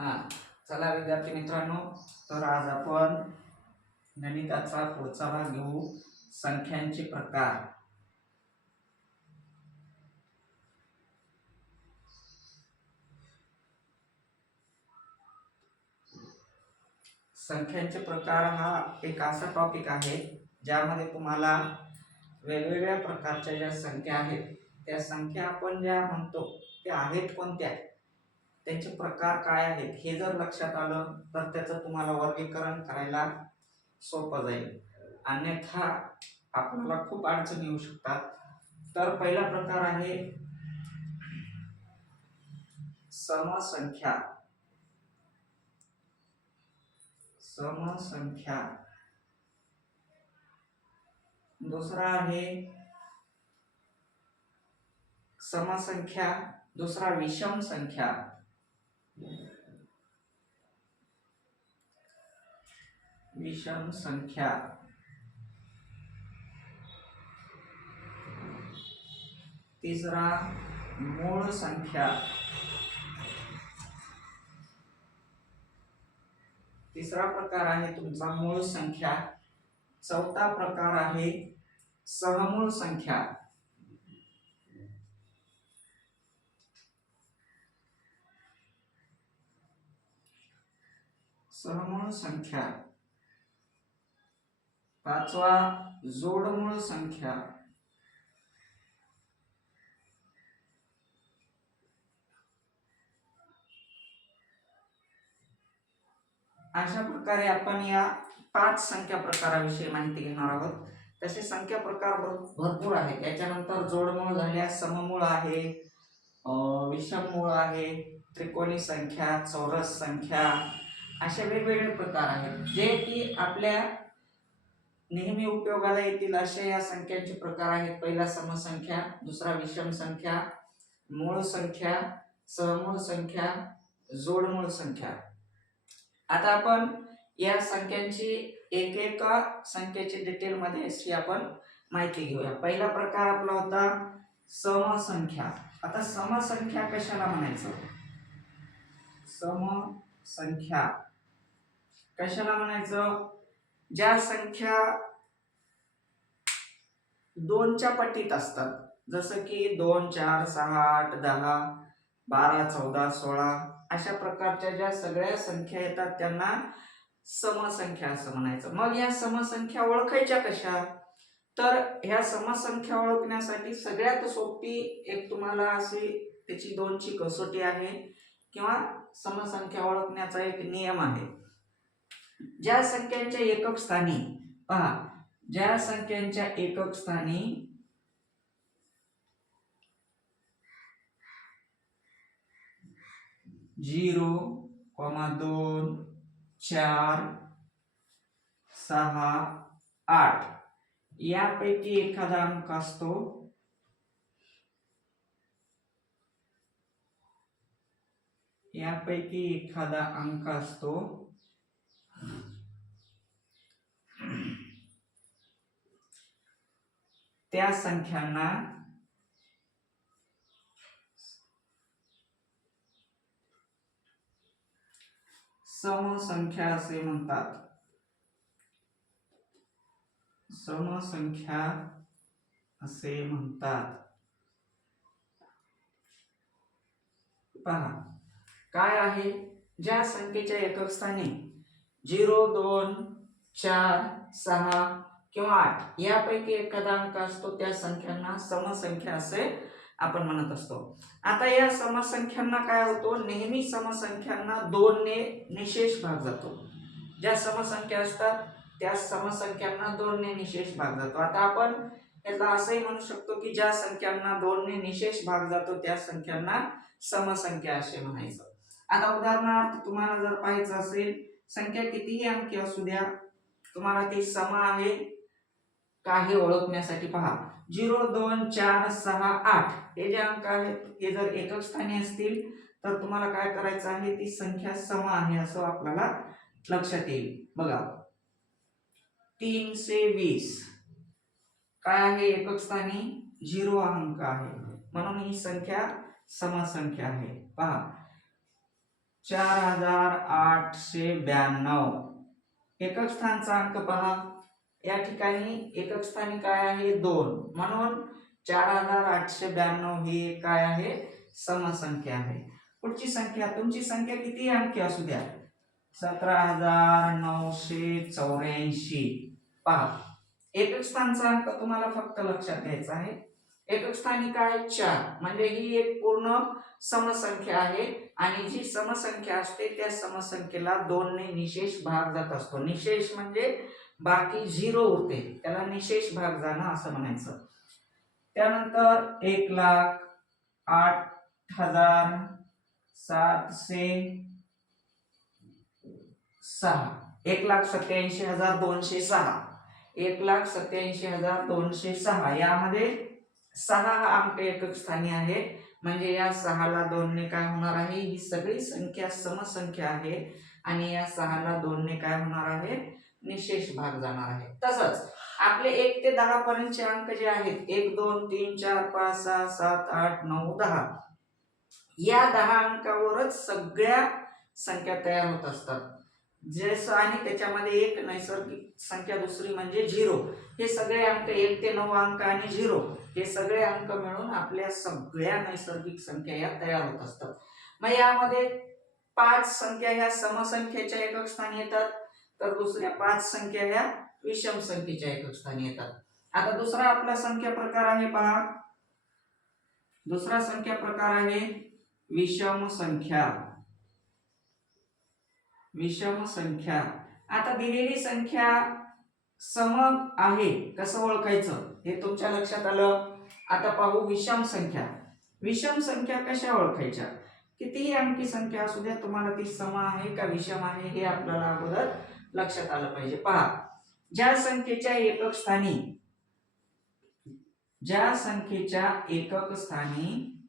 हा, चला विद्यार्थी मित्रांनो, तर आज आपण गणिताचा पुढचा भाग घेऊ, संख्यांचे प्रकार. संख्यांचे प्रकार हा एक असा टॉपिक आहे ज्यामध्ये तुम्हाला वेगवेगळ्या प्रकारच्या ज्या संख्या आहेत त्या संख्या आपण ज्या म्हणतो त्या आहेत कोणत्या, त्यांचे प्रकार काय आहेत हे जर लक्षात आलं तर त्याचं तुम्हाला वर्गीकरण करायला सोपं जाईल, अन्यथा आपल्याला खूप अडचणी येऊ शकतात. तर पहिला प्रकार आहे समसंख्या. समसंख्या. दुसरा आहे समसंख्या, दुसरा विषम संख्या. विषम संख्या. तिसरा मूळ संख्या. तिसरा प्रकार आहे तुमचा मूळ संख्या. चौथा प्रकार आहे सहमूळ संख्या. सहमूळ संख्या. पाचवा जोडमूळ संख्या. अशा प्रकारे आपण या 5 संख्या प्रकाराविषयी माहिती घेणार आहोत. तसे संख्या प्रकार भरपूर आहेत. याच्यानंतर जोडमूळ झाल्या, सममूळ आहे, विषममूळ आहे, त्रिकोणी संख्या, चौरस संख्या, असे वेगवेगळे प्रकार आहेत जे की आपल्या नेहमी उपयोगाला येतील अशा या संख्यांचे प्रकार आहेत. पहिला समसंख्या, दुसरा विषम संख्या, मूळ संख्या, सहमूळ संख्या, जोडमूळ संख्या. आता आपण या संख्यांची एक एक संख्येची डिटेल मध्ये अशी आपण माहिती घेऊया. पहिला प्रकार आपला होता समसंख्या. आता समसंख्या कशाला म्हणायचं? समसंख्या कशाला म्हणायचं? ज्या संख्या 2 च्या पटीत असतात, जसं की 2, 4, 6, 8, 10, 12, 14, 16 अशा प्रकारच्या ज्या सगळ्या संख्या येतात त्यांना समसंख्या असं म्हणायचं. मग या समसंख्या ओळखायच्या कशा? तर ह्या समसंख्या ओळखण्यासाठी सगळ्यात सोपी एक तुम्हाला अशी त्याची 2 ची कसोटी आहे किंवा समसंख्या ओळखण्याचा एक नियम आहे. ज्या संख्यांच्या एकक स्थानी पहा, ज्या संख्यांच्या एकक स्थानी 0, 2, 4, 6, 8 यापैकी एखादा अंक असतो, यापैकी एखादा अंक असतो त्या संख्यांना समसंख्या असे म्हणतात. समसंख्या असे म्हणतात. पहा काय आहे, ज्या संख्येच्या एकक स्थानी 0, 2, 4, 6 किंवा 8 यापैकी एखादा अंक असतो त्या संख्यांना समसंख्या असे आपण म्हणत असतो. आता या समसंख्यांना काय होतो, नेहमी समसंख्यांना 2 ने निशेष भाग जातो. ज्या समसंख्या असतात त्या समसंख्यांना 2 ने निशेष भाग जातो. आता आपण याला असंही म्हणू शकतो की ज्या संख्यांना 2 ने निशेष भाग जातो त्या संख्यांना समसंख्या असे म्हणायचं. आता उदाहरणार्थ तुम्हाला जर पाहायचं असेल, संख्या कितीही अंकी असू द्या, तुम्हाला ती सम आहे का हे ओळखण्यासाठी पहा, 0, 2, 4, 6, 8 हे जे अंक आहेत हे जर एकक स्थानी असतील तर तुम्हाला काय करायचं आहे, ती संख्या सम आहे असं आपल्याला लक्षात येईल. बघा 3 से 20 काय आहे, एकक स्थानी 0 अंक आहे म्हणून ही संख्या समसंख्या आहे. पहा 4892. एकक स्थानचा अंक पहा, या ठिकाणी एकक स्थानी काय आहे 2, म्हणून 4892 ही काय आहे समसंख्या आहे. पुढची संख्या, तुमची संख्या किती अंकी असू द्या, 17984. पहा, एकक स्थानचा अंक तुम्हाला फक्त लक्षात घ्यायचा आहे. एकक स्थानी काय 4, म्हणजे ही एक पूर्ण समसंख्या आहे आणि जी समसंख्या असते त्या समसंख्येला 2 ने निशेष भाग जात असतो. निशेष म्हणजे बाकी 0 उरते, त्याला निशेष भाग जाणं असं म्हणायचं. त्यानंतर 1,08,706, 1,87,206, 1,87,206. यामध्ये 6 हा अंक एकक स्थानी आहे, म्हणजे या 6 ला 2 ने काय होणार आहे, ही सगळी संख्या समसंख्या आहे आणि या 6 ला 2 ने काय होणार आहे, निशेष भाग जाणार आहे. तसंच आपले 1 ते 10 पर्यंतचे अंक जे आहेत 1 2 3 4 5 6 7 8 9 10, या 10 अंकावरच सगळ्या संख्या तयार होत असतात. जसं आणि त्याच्यामध्ये एक नैसर्गिक संख्या दुसरी म्हणजे 0. हे सगळे अंक 1 ते 9 अंक आणि 0 हे सगळे अंक मिळून आपल्या सगळ्या नैसर्गिक संख्या या तयार होत असतात. मग यामध्ये 5 संख्या ह्या समसंख्येच्या एकक स्थानी येतात, तर दुसऱ्या 5 संख्या ह्या विषम संख्येच्या एकक स्थानी येतात. आता दुसरा आपला संख्या प्रकार आहे पहा, दुसरा संख्या प्रकार आहे विषम संख्या. विषम संख्या. आता दिलेली संख्या सम आहे कसं ओळखायचं हे तुमच्या लक्षात आलं. आता पाहू विषम संख्या. विषम संख्या कशा ओळखायच्या, कितीही अंकी संख्या असू द्या तुम्हाला ती सम आहे का विषम आहे हे आपल्याला अगोदर लक्षात आलं पाहिजे. पहा, ज्या संख्येच्या एकक स्थानी